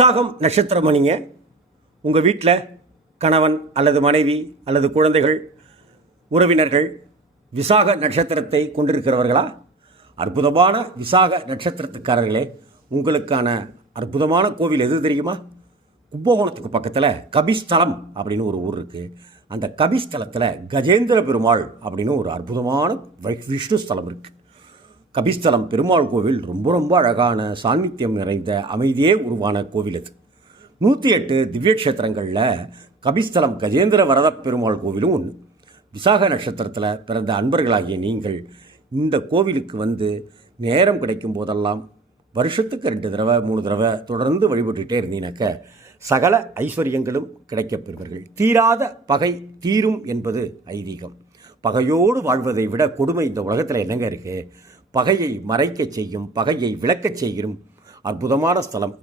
விசாகம் நட்சத்திரம் நீங்க உங்கள் வீட்டில் கணவன் அல்லது மனைவி அல்லது குழந்தைகள் உறவினர்கள் விசாக நட்சத்திரத்தை கொண்டிருக்கிறவர்களா? அற்புதமான விசாக நட்சத்திரத்துக்காரர்களே, உங்களுக்கான அற்புதமான கோவில் எது தெரியுமா? கும்பகோணத்துக்கு பக்கத்தில் கபிஸ்தலம் அப்படின்னு ஒரு ஊர் இருக்குது. அந்த கபிஸ்தலத்தில் கஜேந்திர பெருமாள் அப்படின்னு ஒரு அற்புதமான விஷ்ணு ஸ்தலம் இருக்குது. கபிஸ்தலம் பெருமாள் கோவில் ரொம்ப ரொம்ப அழகான சாநித்தியம் நிறைந்த அமைதியே உருவான கோவில் அது. 108 திவ்ய கஷேத்திரங்களில் கபிஸ்தலம் கஜேந்திர வரத பெருமாள் கோவிலும் ஒன்று. விசாக நட்சத்திரத்தில் பிறந்த அன்பர்களாகிய நீங்கள் இந்த கோவிலுக்கு வந்து நேரம் கிடைக்கும் போதெல்லாம் வருஷத்துக்கு 2 தடவை 3 தடவை தொடர்ந்து வழிபட்டுகிட்டே இருந்தீங்கன்னாக்க சகல ஐஸ்வர்யங்களும் கிடைக்கப் பெறுவீர்கள். தீராத பகை தீரும் என்பது ஐதீகம். பகையோடு வாழ்வதை விட கொடுமை இந்த உலகத்தில் என்னங்க இருக்குது? பகையை மறைக்கச் செய்யும், பகையை விளக்கச் செய்யும் அற்புதமான ஸ்தலம்